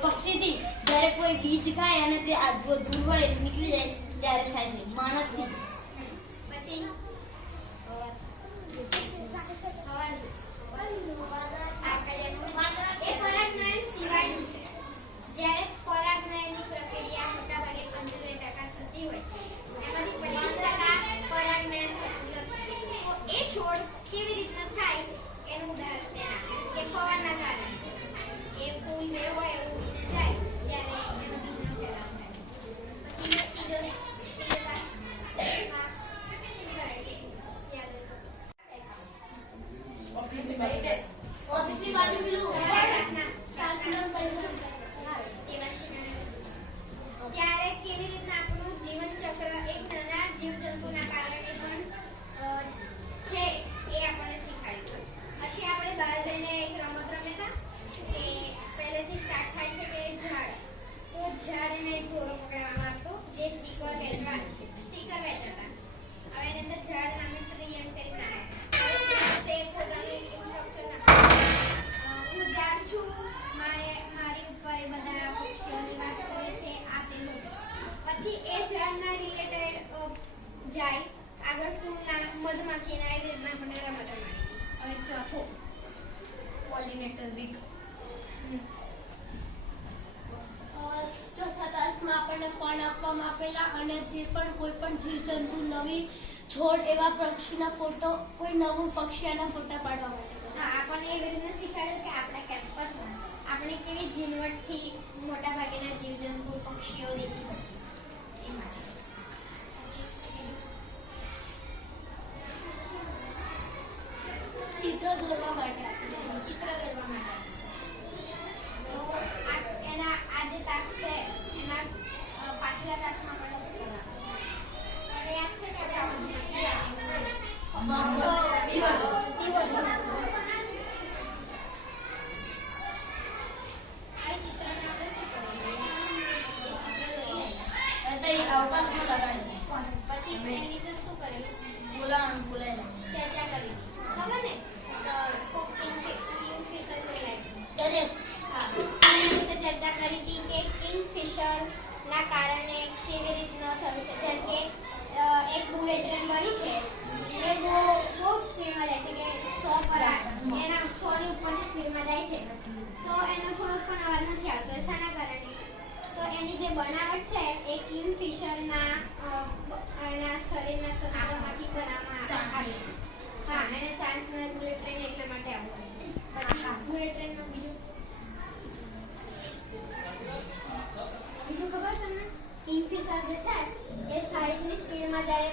પક્ષીથી જ્યારે કોઈ બીજ ખાય અને તે આધો દૂર હોય નીકળી જાય ત્યારે થાય છે માણસથી પછી જ્યારે પરાગનયનની પ્રક્રિયા મોટાભાગે 75% થતી હોય છે એમાંથી 25% પરાગનયન તો એ છોડ કેવી રીતના થાય એનું ઉદાહરણ કે પવનના કારણે એ ફૂલ જે હોય એ ઉડીને જાય ત્યારે એનો બીજનો ફેલાવો થાય પછી ઓફિસની બાજુ પેલું ત્યારે કેવી રીતના આપણું જીવન ચક્ર એક નાના જીવજંતુના કારણે પણ છે એ આપણને શીખવાડ્યું. પછી આપણે બહાર જઈને એક રમત રમેતા કે પહેલેથી સ્ટાર્ટ થાય છે કે ઝાડ તો ઝાડને એક દોરો પકડવામાં આવતો જે સ્ટીકર વેચતા હવે એની અંદર ઝાડ નામે ટ્રી એમ કરી નાખે પોતાનું ઇન્સ્ટ્રક્શન હું ઝાડ છું મારી ઉપર એ બધા પક્ષીઓ નિવાસ કરે છે આ તે બધું પછી એ ઝાડના રિલેટેડ જાય આગળ ફૂલના મધમાખીના એવી રીતના મને રમત રમાડી. હવે ચોથો પોલિનેટર વીક ચોથા તાસમાં આપણને ફળ આપવામાં આપેલા અને જે પણ કોઈ પણ જીવજંતુ નવી છોડ એવા પક્ષીના ફોટો કોઈ નવું પક્ષી એના ફોટા પાડવા માટે આપણને એવી રીતે શીખવાડ્યું કે આપણા કેમ્પસમાં આપણે કેવી ઝીણવટથી મોટા ભાગના જીવજંતુ પક્ષીઓ દેખી શકીએ એ માટે ચિત્ર દોરવા માટે તો એના આ જે તાસ છે એમાં પાછલા તાસમાં આપણે શું કરવાનું હવે યાદ છે કે આપણે અવકાશમાં લગાડી પછી એની વિશે શું કર્યું બોલાય ચર્ચા કરી ખબર ને કિંગફિશર ચર્ચા કરી હતી કે કિંગફિશર ના કારણે કેવી રીતના થયું છે જેમ કે એક બુલેટ ટ્રેન બની છે એ બહુ સ્પીડમાં જાય છે કે 100 પર એના 100 ની ઉપરની સ્પીડમાં જાય છે તો એનો થોડો પણ અવાજ નથી આવતો શાના કારણે તો એની જે બનાવટ છે એ કિંગફિશરના એના શરીરના તંત્રમાંથી બનાવવામાં આવી હા એને ચાન્સ મળે બુલેટ ટ્રેન એટલા માટે આવું હોય છે પછી બુલેટ ટ્રેનનું બીજું ખબર તમને કિંગફિશર જે છે એ સાઈડની સ્પીડમાં જ્યારે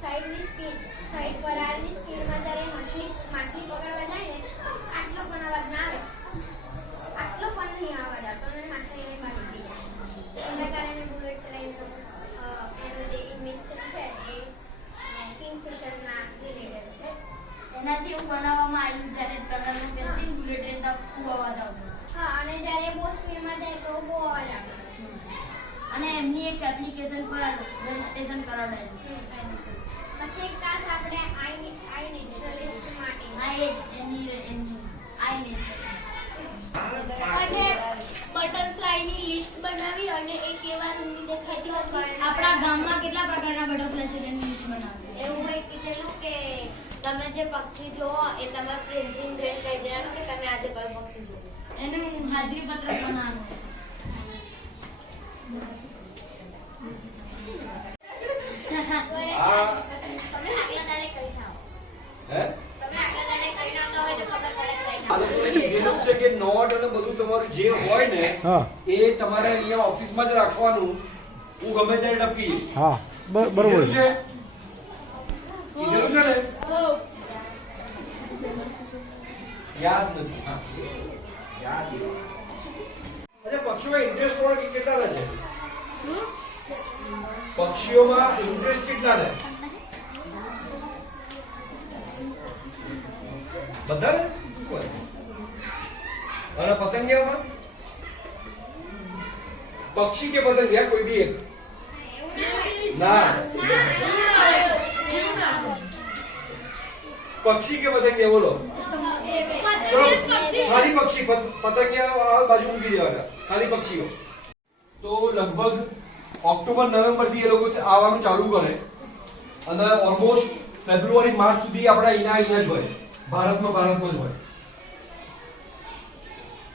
સાઈડ વરાળની સ્પીડમાં જ્યારે માછલી પકડવા જાય ને આટલો પણ અવાજ ના આવે આટલો પણ નહીં અવાજ આવતો અને માછલીને બહાર નીકળી જાય એના કારણે બુલેટ ટ્રેનનો એનો જે ઇન્વેન્શન છે એ કિંગફિશરના રિલેટેડ છે એનાથી એવું બનાવવામાં આવ્યું જ્યારે ટનલમાં બેસતી બુલેટ ટ્રેન તો ખૂબ અવાજ આવતો હા અને જ્યારે બહુ સ્પીડમાં જાય તો બહુ અવાજ આવે અને એમની એક એપ્લિકેશન પર રજીસ્ટ્રેશન કરાવડાયું પછી એક તાસ આપણે આઈ નેચરલિસ્ટ માટે હા એમની આઈ નેચર અને બટરફ્લાયની લિસ્ટ બનાવી અને એ કેવા રંગની દેખાતી હોય આપણા ગામમાં કેટલા પ્રકારના બટરફ્લાય છે તેની લિસ્ટ બનાવી એવું હોય કીધેલું કે તમે જે પક્ષી જોવો એ તમે પ્રિન્સિંગ જોઈને કહી દેવાનું કે તમે આજે કયો પક્ષી જોવો એનું હાજરી પત્રક બનાવવાનું નોટ અને બધું તમારું જે હોય ને એ તમારે અહીંયા ઓફિસમાં જ રાખવાનું. હું ગમે ત્યારે ટપકી હા બરોબર છે કીધેલું છે ને યાદ નથી યાદ અચ્છા પક્ષીમાં ઇન્ટરેસ્ટ વાળા કેટલા છે પક્ષીઓમાં ઇન્ટરેસ્ટ કેટલા ને? બધા ને? અને પતંગિયામાં પક્ષી કે પતંગિયા કોઈ બી એક? ના, પક્ષી કે પતંગિયા બોલો? ખાલી પક્ષી, પતંગિયા આ બાજુ મૂકી દેવાના, ખાલી પક્ષીઓ. તો લગભગ ઓક્ટોબર નવેમ્બર થી એ લોકો આવવાનું ચાલુ કરે અને ઓલમોસ્ટ ફેબ્રુઆરી માર્ચ સુધી આપણા અહીંયા જ હોય, ભારતમાં જ હોય.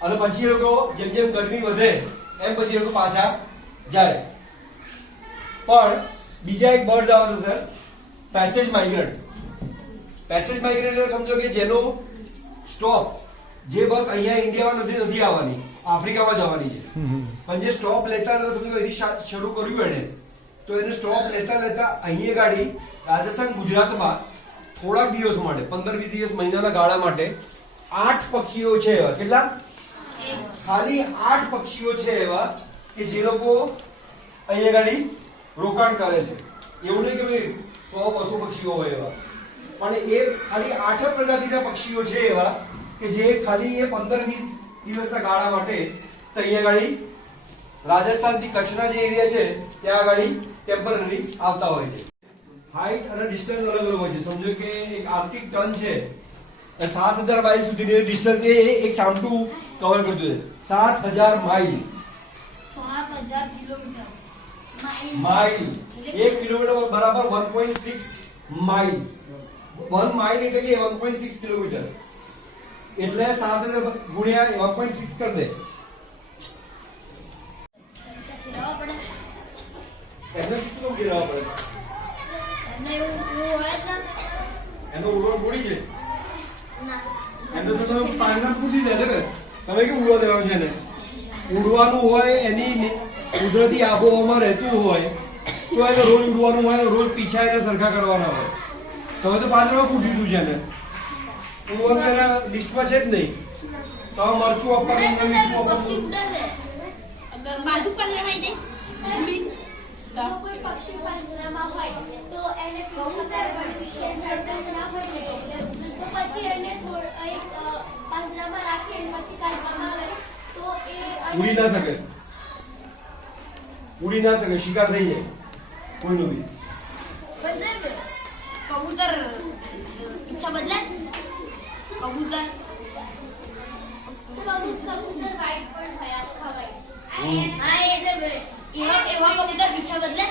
અને પછી એ લોકો જેમ જેમ ગરમી વધે એમ પછી એ લોકો પાછા જાય. પણ બીજા એક બર્ડ આવે છે sir, passage migrant. Passage migrant એટલે સમજો કે જેનો સ્ટોપ, જે બસ અહીંયા ઇન્ડિયામાં નથી આવવાની, આફ્રિકામાં જવાની છે, પણ જે સ્ટોપ લેતા સમજો અહીંથી શરૂ કર્યું એને, તો એને સ્ટોપ લેતા લેતા અહીંયા ગાડી રાજસ્થાન ગુજરાતમાં થોડાક દિવસ માટે 15-20 દિવસ મહિનાના ગાળા માટે 8 પક્ષીઓ છે એવા. કેટલા? ખાલી 8 પક્ષીઓ છે એવા કે જે લોકો અહીંયા ગાડી રોકાણ કરે છે. એવું નહીં કે ભાઈ 100-200 પક્ષીઓ હોય એવા, પણ એ ખાલી 8 પ્રજાતિના પક્ષીઓ છે એવા કે જે ખાલી એ 15-20 દિવસના ગાળા માટે અહીંયા ગાડી રાજસ્થાન થી કચ્છના જે એરિયા છે ત્યાં ગાડી ટેમ્પરરી આવતા હોય છે. હાઈટ અને ડિસ્ટન્સ અલગ અલગ હોય છે. સમજો કે એક આર્કટિક ટન છે, 7000 માઇલ સુધીની ડિસ્ટન્સ એ એક સામટું કવર કરતું છે. 7000 માઇલ. 7000 કિલોમીટર. માઇલ 1 કિલોમીટર બરાબર 1.6 માઇલ. 1 માઇલ એટલે કે 1.6 કિલોમીટર. એટલે 7000 ગુણ્યા 1.6 કરી દે. એમને શું ગિરાવવા પડે? એનો ઉડવા બોડી છે. એમને તો તમે પાણીમાં કૂદી દે છે ને, તમે કેવું ઉડવા દેવાનું છે ને? ઉડવાનું હોય, એની કુદરતી આબોહવામાં રહેતું હોય તો એને રોજ ઉડવાનું હોય, રોજ પીછા એને સરખા કરવાના હોય. તમે તો પાછળમાં કૂદી દીધું છે ને, ઉડવાનું એના લિસ્ટમાં છે જ નહીં. તો મરચું જો કોઈ પક્ષી પાંજરામાં હોય તો એને પીછા કરવાની વિશેષ જડતા ના હોય તો પછી એને એક પાંજરામાં રાખી અને પછી કાઢવામાં આવે તો એ ઉડી ના શકે, શિકાર થઈ જાય કોઈનો બી. પણ સાહેબ કબૂતર ઈચ્છા બદલે? કબૂતર સબ અમુક કબૂતર વાઈટ પણ હોય, આખા વાઈટ. હા એ સાહેબ એવા કબૂતર પીછા બદલે?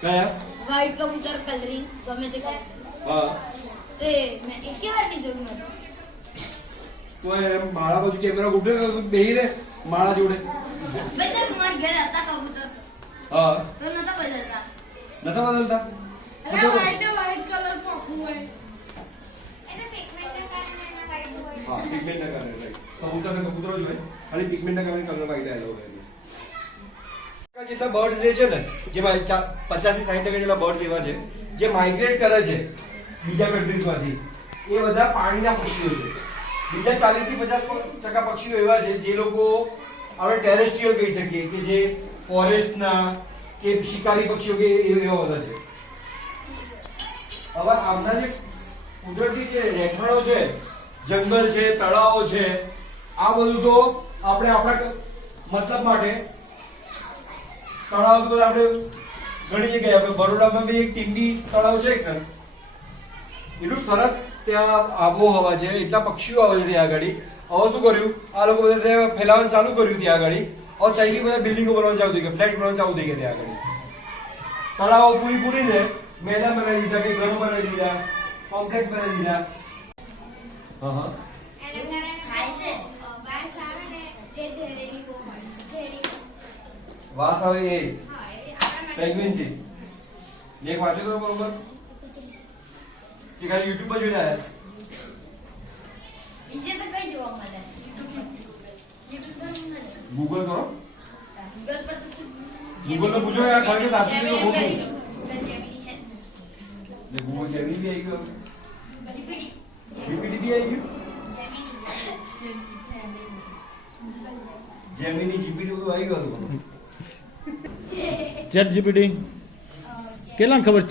કયા? વ્હાઈટ કબૂતર કલરિંગ ગમે તે કલર. હા તે મેં એક વાર ની જોયું હતું. તો એ માળા બાજુ કેમેરા ઉઠે બેહી રે માળા જોડે. ભાઈ સાહેબ મારા ઘેર હતા કબૂતર. હા તો નતા બદલતા. નતા બદલતા? અરે વ્હાઈટ કલર પાકું હોય. એને પિગમેન્ટના કારણે એના વાઈટ હોય. હા પિગમેન્ટના કારણે રાઈટ. કબૂતરને કબૂતરો જ હોય, ખાલી પિગમેન્ટના કારણે કલર વાઈટ આવેલો હોય. જેટલા બર્ડ્સ જે છે ને, જેમાં 85-60% જેટલા બર્ડ્સ એવા છે જે માઇગ્રેટ કરે છે બીજા કન્ટ્રીઝમાંથી, એ બધા પાણીના પક્ષીઓ છે. બીજા 40-50% પક્ષીઓ એવા છે જે લોકો આપણે ટેરેસ્ટ્રીયલ કહી શકીએ, કે જે ફોરેસ્ટના કે શિકારી પક્ષીઓ કે એવા બધા છે. હવે આમના જે કુદરતી જે રહેઠાણો છે, જંગલ છે, તળાવો છે, આ બધું તો આપણે આપણા મતલબ માટે તળાવ તો આપણે ઘણી જગ્યાએ, આપણે બરોડામાં બી એક ટીંબી તળાવ છે સર, એટલું સરસ ત્યાં આબોહવા છે, એટલા પક્ષીઓ આવે છે ત્યાં આગળ. હવે શું કર્યું આ લોકો બધા ત્યાં ફેલાવાનું ચાલુ કર્યું ત્યાં આગળ. હવે ત્યાંથી બધા બિલ્ડિંગો બનાવવાનું ચાલુ થઈ ગયા, ફ્લેટ બનાવવાનું ચાલુ થઈ ગયા ત્યાં આગળ. તળાવો પૂરીને મેદાન બનાવી દીધા, કે ઘરો બનાવી દીધા, કોમ્પ્લેક્સ બનાવી દીધા. હા એના કારણે ખાય છે. વાસ આવે ને જે ઝેરીલી બહુ હોય, ઝેરી. વાસ આવે એ હા, એ આપણા માટે પેંગ્વિનથી. એક વાંચો તો બરોબર કે ખાલી યુટ્યુબ પર જોઈને આયા? બીજે તો કઈ જોવા મળે? YouTube પર મળે. ગૂગલ કરો, ગૂગલ પર તો ગૂગલ ને પૂછો યાર, કારણ કે સાચી તો ખોટું. જેમિની છે. ને ગૂગલ જેમિની બી આવી ગયું, જીપીટી. જીપીટી બી આવી ગયું, જેમિની જીપીટી બધું આવી ગયું. ચેટ જીપીટી કેટલાને ખબર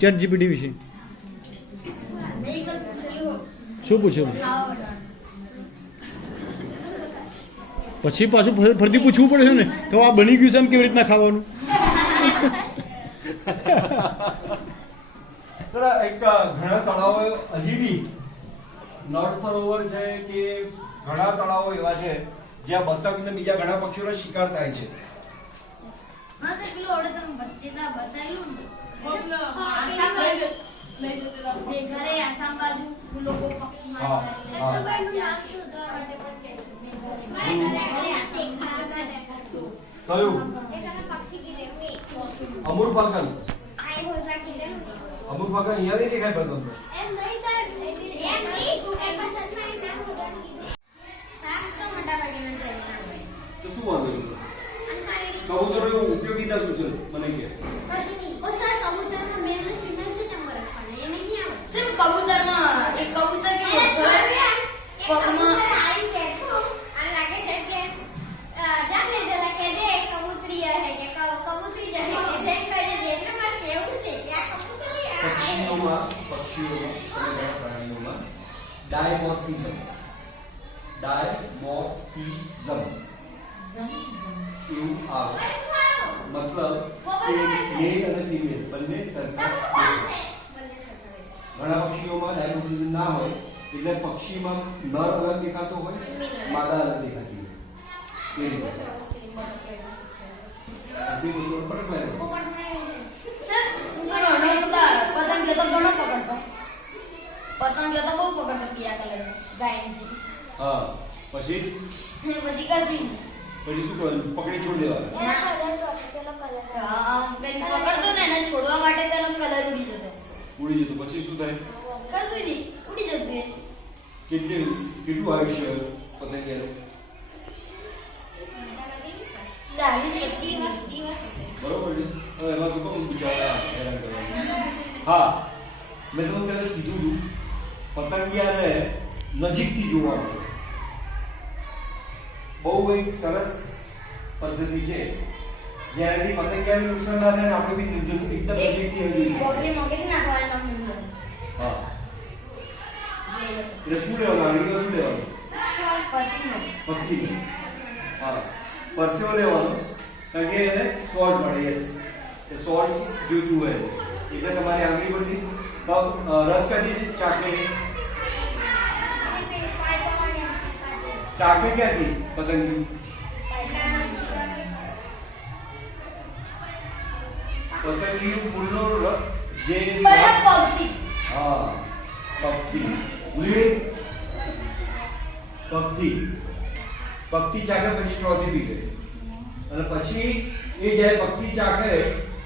ચેટ જીપીટી વિશે મેં એક જ પૂછેલું. શું પૂછ્યું ખાવા બનાવવાનું. પછી પાછું ફરતી પૂછવું પડે છે ને કે આ બની ગયું છે ને કેવી રીતના ખાવાનું એક ઘણા તળાવો હજી બી નળ સરોવર છે કે ઘણા તળાવો એવા છે જ્યાં બતક ને બીજા ઘણા પક્ષીઓનો શિકાર થાય છે. હા સર પેલું આવડે તમે વચ્ચે તા બતાવ્યું ને. આસામ બાજુ. એ ઘરે આસામ બાજુ લોકો પક્ષી હા, મારતા હા. સત્તરબાઈનું નામ શું હતું? આ માટે પણ કહેજો. મારે ઘરે આસામ કયું એ તમે પક્ષી કીધેલું એ. અમૂર ફાકન આઈ હોજવા કીધેલું ને. અમૂર ફાકન અહીંયા નહીં દેખાય પડતો એમ નહીં સર એમ નહીં તું એ પસંદમાં એક નામ હોજવાનું કીધું. શાક તો મોટા ભાગેના જરીના હોય. તો શું વાંધો છે? અંકારેડી. કબૂતરોની ઉપયોગિતા શું છે મને કે કશું નહીં. ઓ સર કબૂતરમાં મેલ ને ફિમેલ છે કેમ રાખવાના? એ નહીં આવે. સર કબૂતરમાં એક કબૂતર કેવું હોય? પગમાં આવી બેઠું અને લાગે છે કે જાને જરા કે દે કબૂતરી હે કે કબૂતરી જને કે જેમ કહે છે એટલે મારે કેવું છે કે આ કબૂતરી આ પક્ષીઓમાં અને ઘણા પ્રાણીઓમાં ડાયમોર્ફિઝમ એવું આવે. મતલબ કે મેલ અને ફિમેલ બંને સરખા દેખાય. ઘણા પક્ષીઓમાં ડાયમોર્ફિઝમ ના હોય એટલે પક્ષીમાં નર અલગ દેખાતો હોય માદા અલગ દેખાતી હોય. એ રીતે. હસી વસ્તુઓ પણ ફેર હોય. સર હું તો નાનો હતો પતંગ તો ઘણો પકડતો. પતંગ તો બહુ પકડતો પીળા કલરનો ગાયની. હા પછી પછી કશું નહીં. પછી શું કરવાનું? પકડી છોડી દેવાનું. આમ કંઈ પકડતો ને એને છોડવા માટે તેનો કલર ઉડી જતો. ઉડી જતું પછી શું થાય? કશું નહીં ઉડી જતું એ. કેટલું આયુષ્ય પતંગિયાનું? 40 દિવસ હશે. બરોબર છે. હવે એમાં શું કહું બિચારા હેરાન કરવાનું. હા મેં તમને ત્યારે કીધું હતું પતંગિયાને નજીકથી જોવાનું બહુ એક સરસ પદ્ધતિ છે જ્યાંથી પતંગિયાને નુકસાન ના થાય ને આપણે બી એકદમ નજીકથી જોઈ શકીએ. બોકડી મોકલી નાખવાનું નામ મૂલ્ય. હા એટલે શું લેવાનું? આગળ શું લેવાનું? પછીનો પક્ષી. હા પરસેવો લેવાનો કારણ કે એને સોલ્ટ મળે. યસ એ સોલ્ટ જોઈતું હોય એટલે તમારી આંગળી પરથી રસ ક્યાંથી ચાકે? ચાકે ક્યાંથી પતંગી? પતંગી ફૂલનો જે બરાબર પગથી. હા પગથી ભૂલી પગથી ચાકે પછી સ્ટ્રોથી પી ગઈ અને પછી એ જ્યારે પગથી ચાકે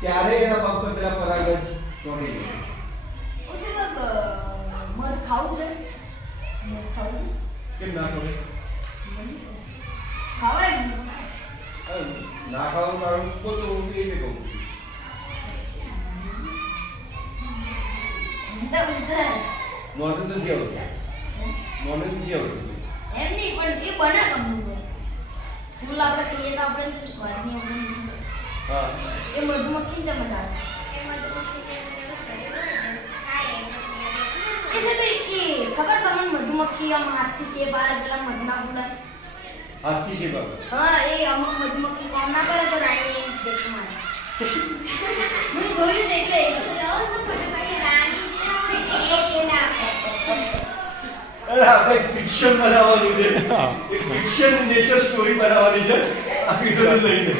ત્યારે એના પગ પર પેલા પરાગજ ચોંટી જાય. ઓછે મત ખાવું છે. મધ ખાવું છે. કેમ ના ખબર? ખવાય ને. ના ખાવાનું કારણ પોતું હું એ કહું તો સર મોઢું નથી આવડતું. મોઢું નથી આવડતું. એમ નહીં પણ એ બને કમનું ફૂલ આપણે કહીએ તો આપણે શું સ્વાદ નહીં આપણે હા એ મધુમક્ખી જ મજા આવે. એમાં તો મક્ખી કે મને શરીર હોય ને ખાય એ સાહેબ એ ખબર તમને મધુમક્ખી આમ હાથથી શેપ આવે પેલા મધના ફૂલા. હાથથી છે બાબા. હા એ અમુક મધુમક્ખી કામ ના કરે તો રાણી દેખ મારે. મેં જોયું છે એટલે જો તો ફટાફટ રાણી જે હોય ને એ કેડા આપે. અરે આપણે ફિક્શન બનાવવાનું છે. એક ફિક્શન નેચર સ્ટોરી બનાવવાની છે આ વિડિયો લઈને.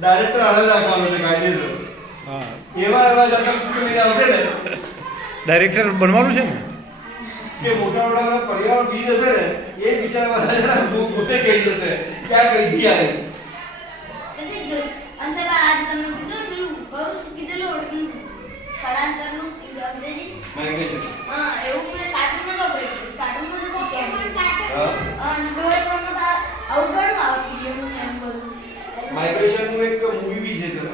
ડાયરેક્ટર આને રાખવાનો છે કાયદેસર. હા એવા જતા કુટુંબી આવશે ને ડાયરેક્ટર બનવાનું છે ને કે મોટા મોટા પરિવાર બી જશે ને એ બિચારા બધા પોતે કહી જશે ક્યાં કઈ દી આવે. પછી જો અને સાહેબ આજે તમે કીધું પેલું બહુ કીધેલું ઓળખું સ્થળાંતરનું અંગ્રેજી. માઇગ્રેશન. હા એવું મેં કાર્ટૂન નતો પડ્યું કાર્ટૂનમાં તો શીખ્યા હા અને ડોરેમોનમાં તો આવું ઘણું આવે જેવું એમ બધું. માઇગ્રેશન નું એક મૂવી બી છે સર.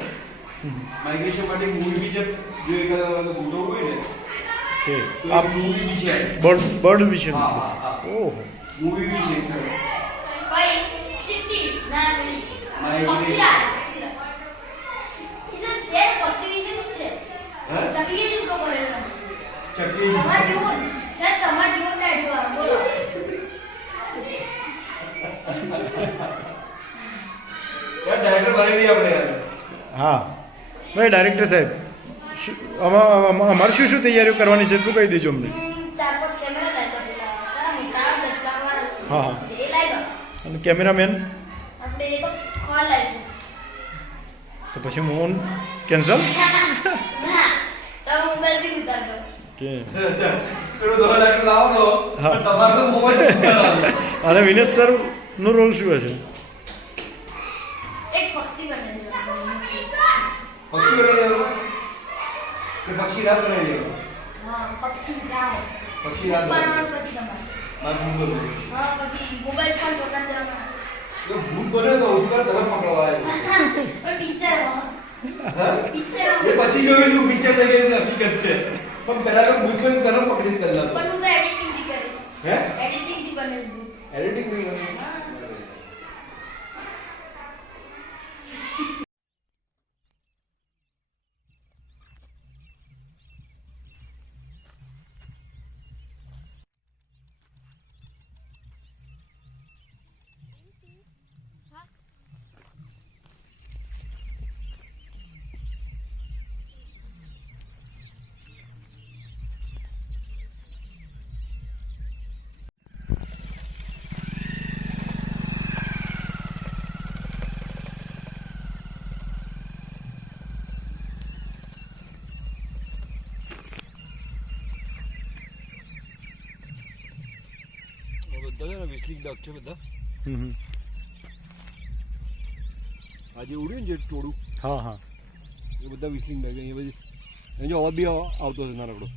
માઇગ્રેશન માટે એક મૂવી બી છે જો એક બુડો હોય ને કે તો આ એક મૂવી બી છે. બર્ડ વિશે હા હા હા ઓહો મૂવી બી છે સરસ. કઈ ચિટ્ટી ના પેલી Migration. પક્ષીરાજ. જઈએ આપણે યાર. હા ભાઈ ડાયરેક્ટર સાહેબ અમારે શું શું તૈયારીઓ કરવાની છે એટલું કહી દેજો અમને. 4-5 કેમેરા લાવી દો પેલા મોટા 10 લાખ વાળા. હા, હા. એ લાવી દો. અને કેમેરામેન આપણે એ તો ખોલ લાવીશું. તો પછી મોહન કેન્સલ ના તો મોબાઈલ થી ઉતારજો. કે પેલું 10 લાખ લાવો તો હા. પણ તમારે તો મોબાઈલ ઉતારવાનો. અને વિનેશ સર નો રોલ શું હશે? એક પક્ષી બનાવી દો. પક્ષી બનાવી દેવો કે પક્ષી રાત બનાવી દેવો? હા પક્ષી ગાય. પક્ષી રાત બનાવી બનાવવાનું પછી તમારે. દેવો. હા પછી મોબાઈલ ફોન પકડી દેવાનો. તો ભૂત બને તો ઉઠવા તરફ પકડવા આવે. પણ પિક્ચર હા? પિક્ચર એ પછી જોઈશું પિક્ચર થઈ ગઈ છે હકીકત છે. પણ પહેલા તો ભૂત બને તરફ પકડીશ પહેલા તો. પણ હું તો એડિટિંગ થી કરીશ. હે? એડિટિંગ થી બનીશ. એડિટિંગ નહીં કરવાની? હા. બધા છે ને વિસલિંગ ડક છે બધા. આજે ઉડ્યું ને જે ટોળું હા હા એ બધા વિસલિંગ ડક. એ બધી જો અવાજ બી આવતો હશે નાનકડો.